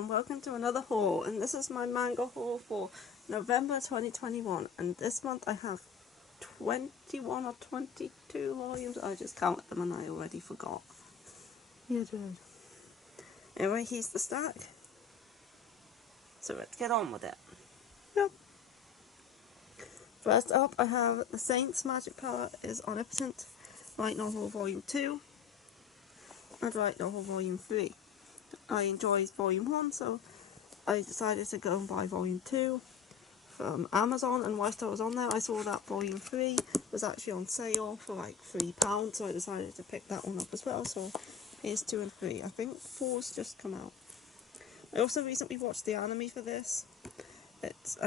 and welcome to another haul, and this is my manga haul for November 2021, and this month I have 21 or 22 volumes. I just counted them and I already forgot. You did. Anyway, here's the stack, so let's get on with it. Yep. First up, I have The Saint's Magic Power is Omnipotent, Light Novel Volume 2, and Light Novel Volume 3. I enjoyed Volume 1, so I decided to go and buy Volume 2 from Amazon, and whilst I was on there I saw that Volume 3 was actually on sale for like £3, so I decided to pick that one up as well. So here's 2 and 3. I think 4's just come out. I also recently watched the anime for this. It's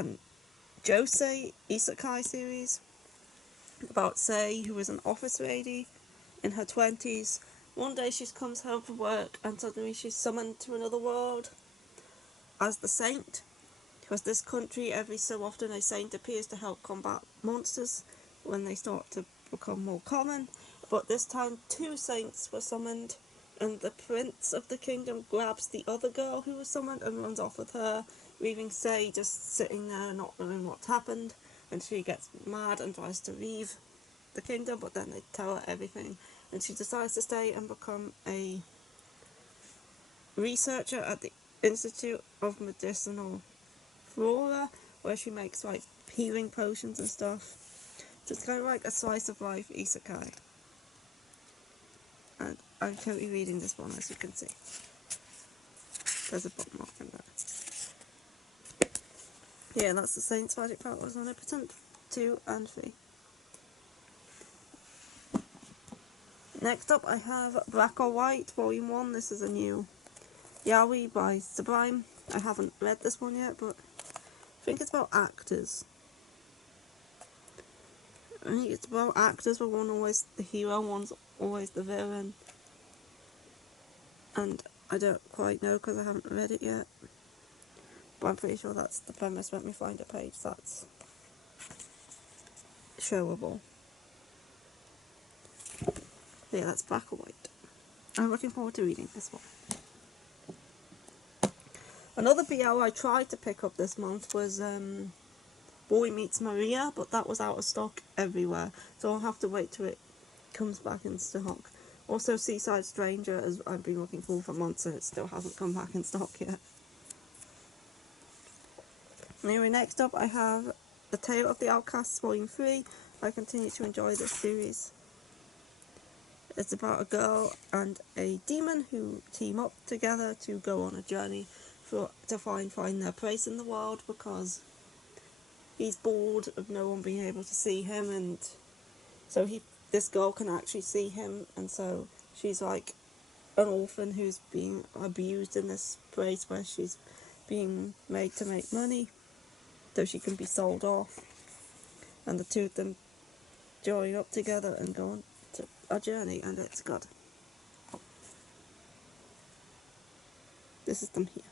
Josei Isekai series about Sei, who is an office lady in her 20s. One day she comes home from work and suddenly she's summoned to another world as the Saint, because this country, every so often a saint appears to help combat monsters when they start to become more common. But this time 2 saints were summoned, and the prince of the kingdom grabs the other girl who was summoned and runs off with her, leaving Sei just sitting there not knowing what's happened, and she gets mad and tries to leave the kingdom, but then they tell her everything, and she decides to stay and become a researcher at the Institute of Medicinal Flora, where she makes like healing potions and stuff. So it's kind of like a slice of life isekai. And I'm currently reading this one, as you can see. There's a bookmark in there. Yeah, that's The Saint's Magic Power was Omnipotent 2 and 3. Next up I have Black or White Volume 1. This is a new yaoi by Sublime. I haven't read this one yet, but I think it's about actors. I think it's about actors, but one always the hero, one's always the villain. And I don't quite know because I haven't read it yet. But I'm pretty sure that's the premise. Let me find a page that's showable. Yeah, that's Black or White. I'm looking forward to reading this one. Another BL I tried to pick up this month was Boy Meets Maria, but that was out of stock everywhere, so I'll have to wait till it comes back in stock. Also Seaside Stranger, as I've been looking for months and it still hasn't come back in stock yet. Anyway, next up I have The Tale of the Outcast Volume 3. I continue to enjoy this series. It's about a girl and a demon who team up together to go on a journey to find their place in the world, because he's bored of no one being able to see him, and so this girl can actually see him, and so she's like an orphan who's being abused in this place where she's being made to make money so she can be sold off, and the two of them join up together and go on to a journey, and it's good. This is them here.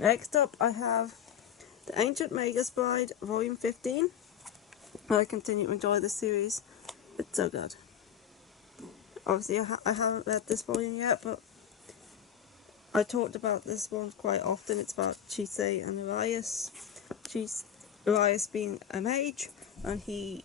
Next up I have The Ancient Magus Bride Volume 15. I continue to enjoy this series. It's so good. Obviously I haven't read this volume yet, but I talked about this one quite often. It's about Chisei and Elias. Elias being a mage, and he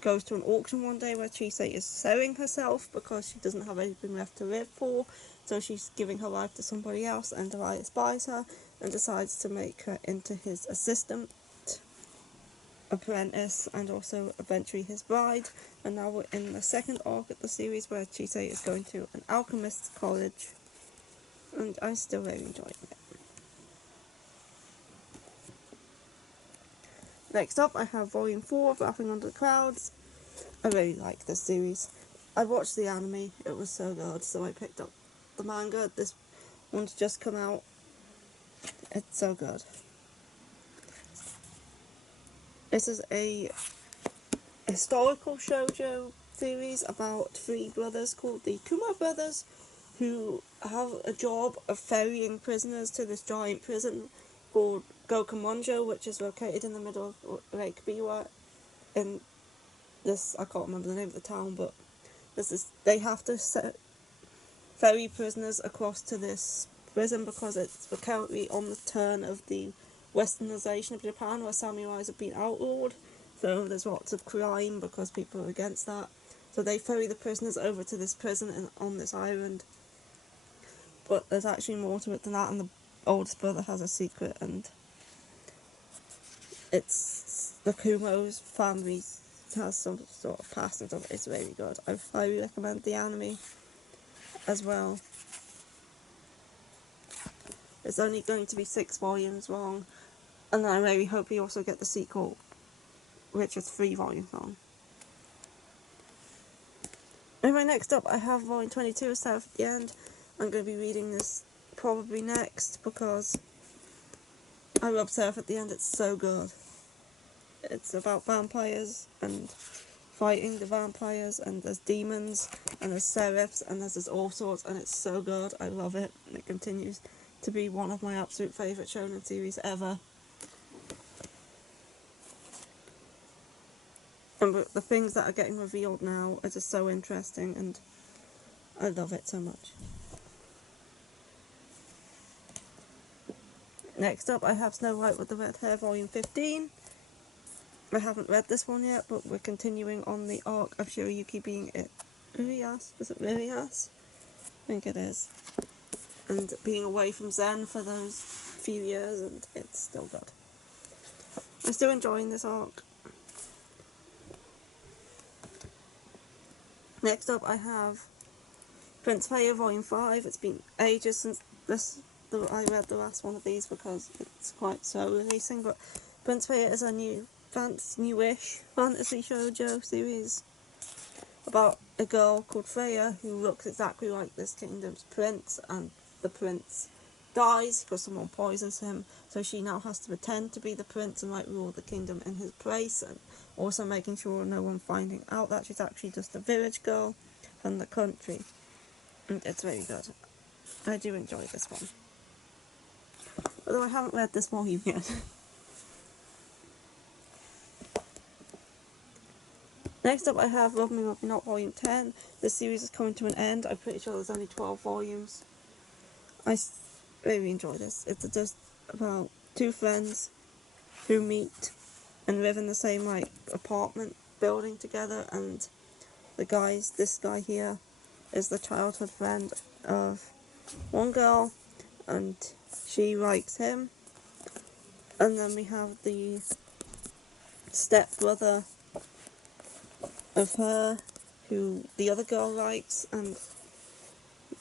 goes to an auction one day where Chisei is selling herself because she doesn't have anything left to live for, so she's giving her life to somebody else, and Elias buys her and decides to make her into his assistant, apprentice, and also eventually his bride. And now we're in the second arc of the series where Chisei is going to an alchemist's college, and I'm still very enjoying it. Next up I have Volume 4 of Laughing Under the Clouds. I really like this series. I watched the anime, it was so good, so I picked up the manga. This one's just come out. It's so good. This is a historical shoujo series about 3 brothers called the Kuma brothers, who have a job of ferrying prisoners to this giant prison called Gokumonjo, which is located in the middle of Lake Biwa in this, I can't remember the name of the town, but they have to ferry prisoners across to this prison because it's currently on the turn of the westernization of Japan, where samurais have been outlawed. So there's lots of crime because people are against that. So they ferry the prisoners over to this prison on this island. But there's actually more to it than that, and the oldest brother has a secret, and it's the Kumo's family has some sort of past and stuff. It's really good. I highly recommend the anime as well. It's only going to be 6 volumes long, and I really hope we also get the sequel, which is 3 volumes long. Anyway, next up I have volume 22, South at the End. I'm going to be reading this probably next because I love Surf at the End. It's so good. It's about vampires and fighting the vampires, and there's demons and there's seraphs and there's all sorts, and it's so good. I love it, and it continues to be one of my absolute favourite shonen series ever. And the things that are getting revealed now are just so interesting, and I love it so much. Next up I have Snow White with the Red Hair volume 15. I haven't read this one yet, but we're continuing on the arc of Shiroyuki being Urias. Was it Urias? I think it is. And being away from Zen for those few years, and it's still good. I'm still enjoying this arc. Next up I have Prince Faya Volume 5. It's been ages since I read the last one of these because it's quite slow releasing, but Prince Faya is a newish fantasy shoujo series about a girl called Freya who looks exactly like this kingdom's prince, and the prince dies because someone poisons him, so she now has to pretend to be the prince and rule the kingdom in his place, and also making sure no one finding out that she's actually just a village girl from the country. And it's very good. I do enjoy this one, although I haven't read this volume yet. Next up I have Love Me, Love Me Not Volume 10. This series is coming to an end. I'm pretty sure there's only 12 volumes. I really enjoy this. It's just about 2 friends who meet and live in the same apartment building together, and this guy here is the childhood friend of one girl, and she likes him. And then we have the stepbrother of her who the other girl likes, and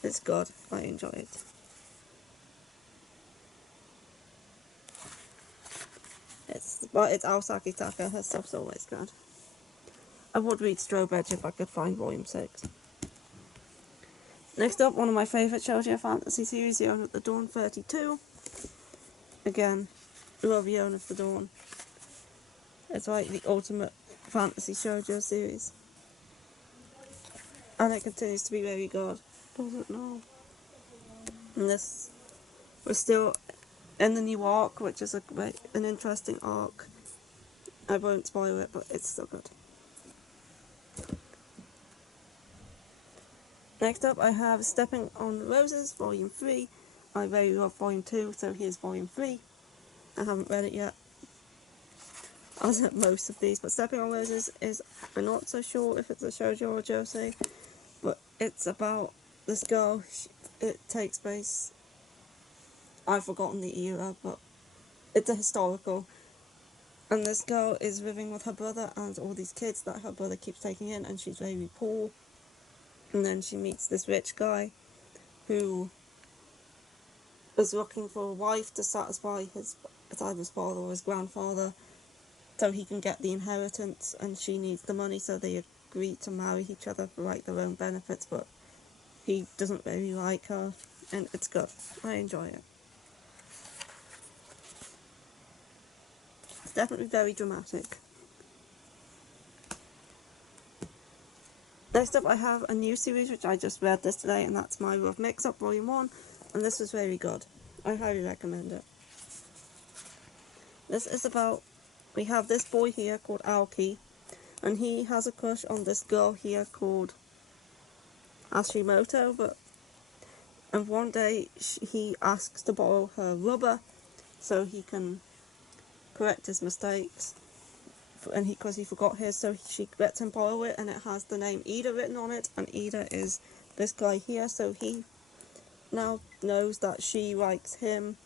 it's good. I enjoy it. It's Aosaki Taka. Her stuff's always good. I would read Strobe Edge if I could find volume 6. Next up, one of my favourite shoujo fantasy series, Yone of the Dawn 32. Again, love Yone of the Dawn. It's like the ultimate fantasy shoujo series, and it continues to be very good. Doesn't know. And this, we're still in the new arc, which is an interesting arc. I won't spoil it, but it's still good. Next up I have Stepping on Roses, Volume 3. I very love Volume 2, so here's Volume 3. I haven't read it yet, as at most of these, but Stepping on Roses is, I'm not so sure if it's a shoujo or josei, but it's about this girl. It takes place, I've forgotten the era, but it's a historical, and this girl is living with her brother and all these kids that her brother keeps taking in, and she's very poor. And then she meets this rich guy who is looking for a wife to satisfy it's either his father or his grandfather, so he can get the inheritance, and she needs the money, so they agree to marry each other for their own benefits, but he doesn't really like her, and it's good. I enjoy it. It's definitely very dramatic. Next up I have a new series which I just read this today, and that's My Love Mix-Up Volume 1, and this was very good. I highly recommend it. This is about, we have this boy here called Aoki, and he has a crush on this girl here called Hashimoto, and one day he asks to borrow her rubber so he can correct his mistakes, and because he forgot his, so she lets him borrow it, and it has the name Ida written on it, and Ida is this guy here, so he now knows that she likes him,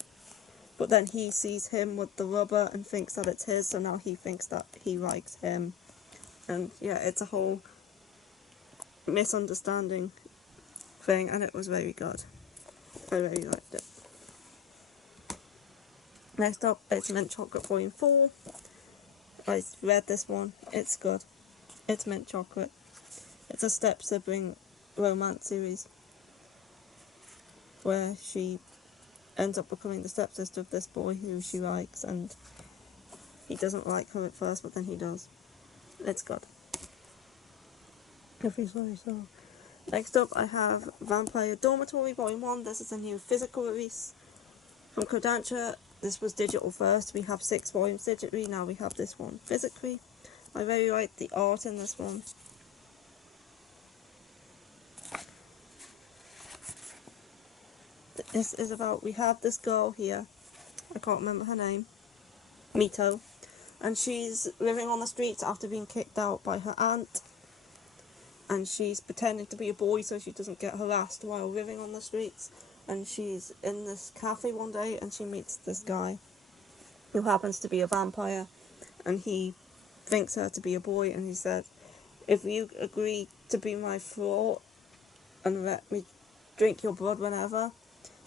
but then he sees him with the rubber and thinks that it's his, so now he thinks that he likes him, and yeah, it's a whole misunderstanding thing, and it was very good. I really liked it. Next up, it's Mint Chocolate Volume 4. I read this one. It's good. It's mint chocolate. It's a step-sibling romance series where she ends up becoming the stepsister of this boy who she likes, and he doesn't like her at first, but then he does. It's good. If he's very so. Next up, I have Vampire Dormitory Volume 1. This is a new physical release from Kodansha. This was digital first. We have 6 volumes digitally. Now we have this one physically. I really like the art in this one. This is about, we have this girl here. I can't remember her name. Mito. And she's living on the streets after being kicked out by her aunt. And she's pretending to be a boy so she doesn't get harassed while living on the streets. And she's in this cafe one day and she meets this guy who happens to be a vampire, and he thinks her to be a boy, and he said, if you agree to be my thrall and let me drink your blood whenever,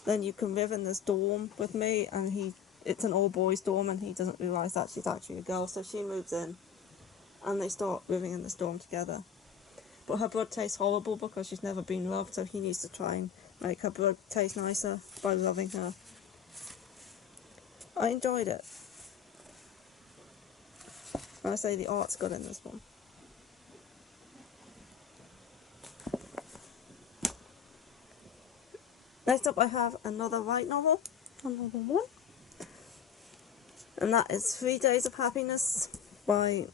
then you can live in this dorm with me. And it's an all boys dorm, and he doesn't realise that she's actually a girl, so she moves in and they start living in this dorm together. But her blood tastes horrible because she's never been loved, so he needs to try and make her blood taste nicer by loving her. I enjoyed it. And I say the art's good in this one. Next up, I have another light novel, another one. And that is 3 Days of Happiness by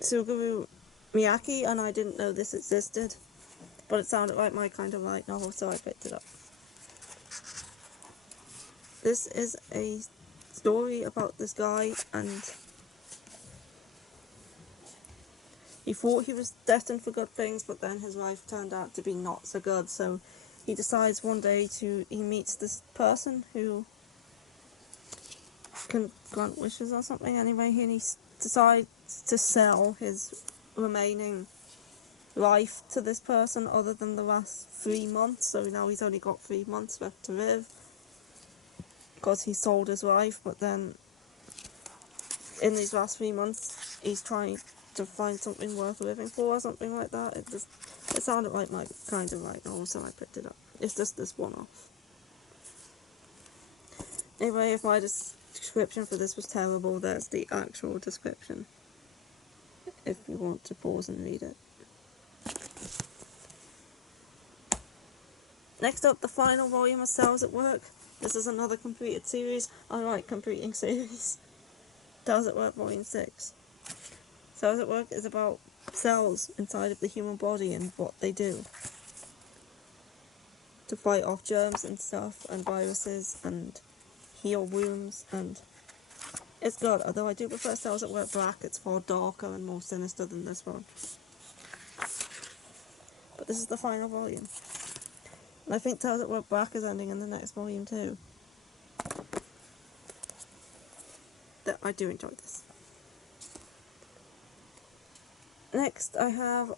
Suguru Miyaki, and I didn't know this existed, but it sounded like my kind of light novel, so I picked it up. This is a story about this guy, and he thought he was destined for good things, but then his life turned out to be not so good, so he decides one day he meets this person who can grant wishes or something anyway, and he decides to sell his remaining life to this person other than the last 3 months, so now he's only got 3 months left to live because he sold his life. But then in these last 3 months he's trying to find something worth living for or something like that. It sounded like my kind of light novel, so I picked it up. It's just this one off. Anyway, if my description for this was terrible, there's the actual description if you want to pause and read it. Next up, the final volume of Cells at Work. This is another completed series. I like completing series. Cells at Work Volume 6. Cells at Work is about cells inside of the human body and what they do to fight off germs and stuff and viruses and heal wounds, and it's good, although I do prefer Cells at Work Black. It's far darker and more sinister than this one. But this is the final volume. And I think Cells at Work Black is ending in the next volume too. I do enjoy this. Next I have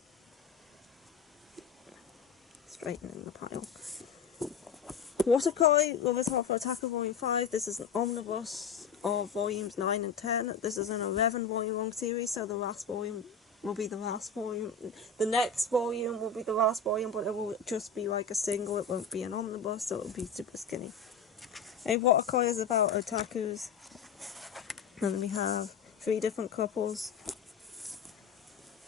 straightening the pile. Waterkoi, Love is Hot for Attacker Volume 5. This is an omnibus of volumes 9 and 10. This is an 11 volume long series, so the last volume will be the last volume. The next volume will be the last volume, but it will just be like a single. It won't be an omnibus, so it will be super skinny. And Waterkoi is about otakus. And then we have 3 different couples.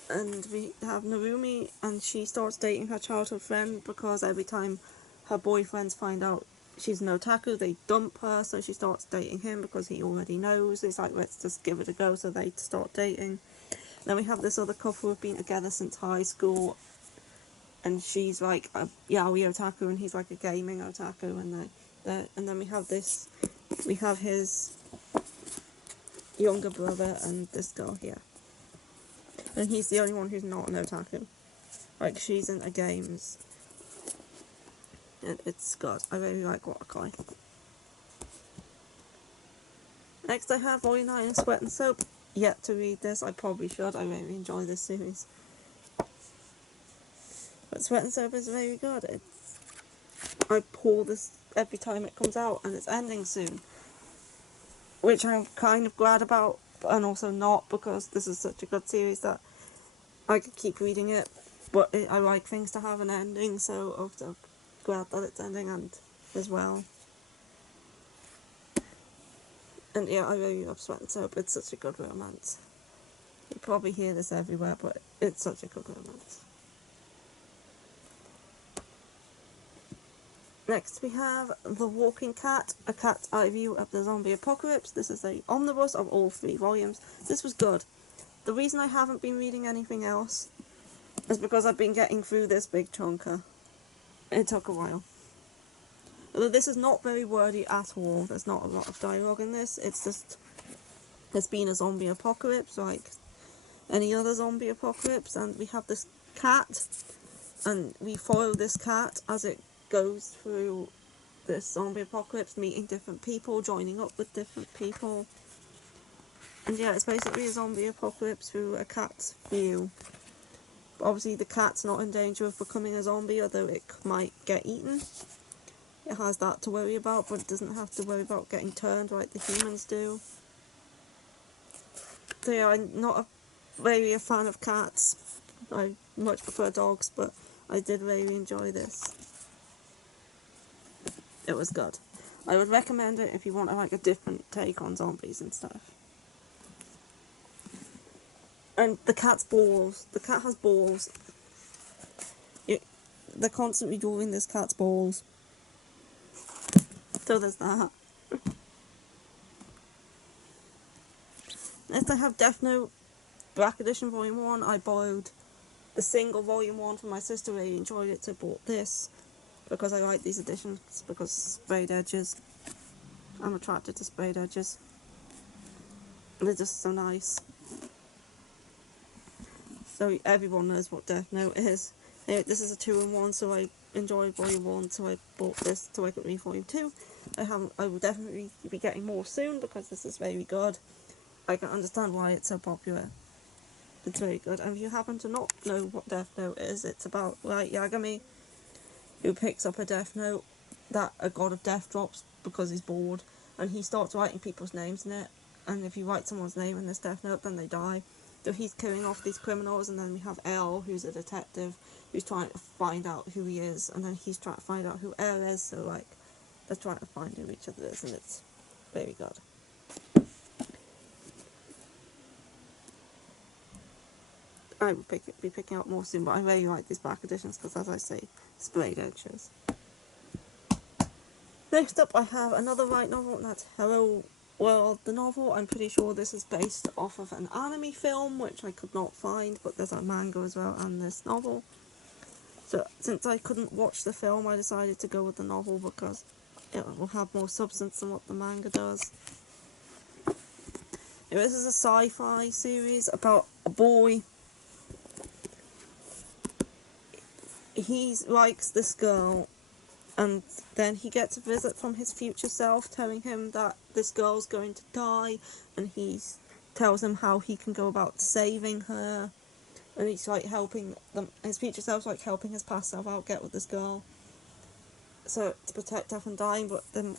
And we have Narumi, and she starts dating her childhood friend because every time her boyfriends find out she's an otaku, they dump her, so she starts dating him because he already knows. He's like, let's just give it a go, so they start dating. Then we have this other couple who've been together since high school, and she's like a yaoi otaku, and he's like a gaming otaku, and then we have his younger brother and this girl here, and he's the only one who's not an otaku. Like, she's into games, and it's good. I really like Waterkai. Next I have Volume 9 in Sweat and Soap. Yet to read this, I probably should. I really enjoy this series. But Sweat and Soap is very good. I pour this every time it comes out, and it's ending soon. Which I'm kind of glad about, and also not, because this is such a good series that I could keep reading it. But I like things to have an ending, so I'm also glad that it's ending and as well. And yeah, I really love Sweat and Soap. It's such a good romance. You probably hear this everywhere, but it's such a good romance. Next we have The Walking Cat, a cat's eye view of the zombie apocalypse. This is the omnibus of all 3 volumes. This was good. The reason I haven't been reading anything else is because I've been getting through this big chunker. It took a while. Although this is not very wordy at all. There's not a lot of dialogue in this. It's just, there's been a zombie apocalypse like any other zombie apocalypse, and we have this cat, and we follow this cat as it goes through this zombie apocalypse, meeting different people, joining up with different people. And yeah, it's basically a zombie apocalypse through a cat's view. But obviously the cat's not in danger of becoming a zombie, although it might get eaten. It has that to worry about, but it doesn't have to worry about getting turned like the humans do. So yeah, I'm not really a fan of cats. I much prefer dogs, but I did really enjoy this. It was good. I would recommend it if you want like a different take on zombies and stuff. And the cat's balls. The cat has balls. They're constantly drawing this cat's balls. So there's that. Next I have Death Note Black Edition Volume 1. I borrowed the single Volume 1 from my sister. Really enjoyed it, so I bought this. Because I like these editions, because sprayed edges. I'm attracted to sprayed edges. They're just so nice. So everyone knows what Death Note is. This is a 2-in-1, so I enjoyed Volume 1, so I bought this so I could read Volume 2. I will definitely be getting more soon, because this is very good. I can understand why it's so popular. It's very good. And if you happen to not know what Death Note is, it's about Light Yagami, who picks up a death note that a god of death drops because he's bored, and he starts writing people's names in it, and if you write someone's name in this death note, then they die. So he's killing off these criminals, and then we have Elle, who's a detective, who's trying to find out who he is, and then he's trying to find out who Elle is, so like, they're trying to find who each other is, and it's very good. I will be picking up more soon, but I really like these back editions because, as I say, sprayed edges. Next up, I have another light novel, and that's Hello World, the novel. I'm pretty sure this is based off of an anime film, which I could not find, but there's a manga as well, and this novel. So, since I couldn't watch the film, I decided to go with the novel because it will have more substance than what the manga does. This is a sci-fi series about a boy. He likes this girl, and then he gets a visit from his future self telling him that this girl's going to die, and he tells him how he can go about saving her, and he's like helping them. His future self's like helping his past self out get with this girl, so to protect her from dying. But then,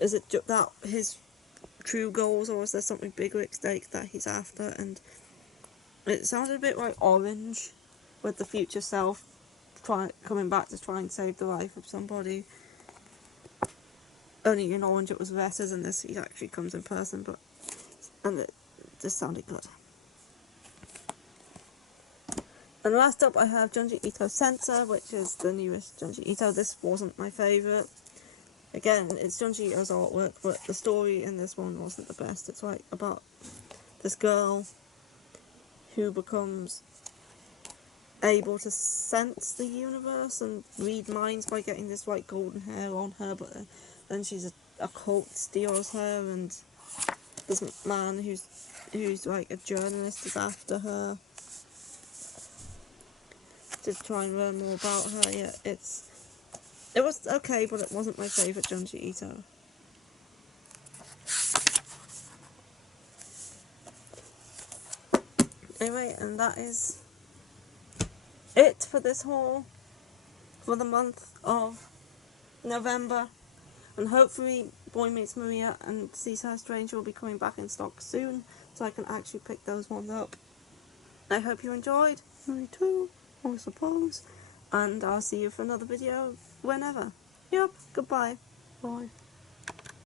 is it that his true goals, or is there something bigger at stake that he's after? And it sounded a bit like Orange, with the future self coming back to try and save the life of somebody. Only in Orange it was letters, and this he actually comes in person, and it just sounded good. And last up I have Junji Ito Center, which is the newest Junji Ito. This wasn't my favourite. Again, it's Junji Ito's artwork, but the story in this one wasn't the best. It's like about this girl who becomes able to sense the universe and read minds by getting this white golden hair on her, but then she's a cult steals her, and this man who's like a journalist is after her to try and learn more about her. Yeah, it was okay, but it wasn't my favourite Junji Ito. Anyway, and that is it for this haul for the month of November, and hopefully Boy Meets Maria and Seaside Stranger will be coming back in stock soon, so I can actually pick those ones up. I hope you enjoyed. Me too, I suppose. And I'll see you for another video whenever. Yep, goodbye. Bye.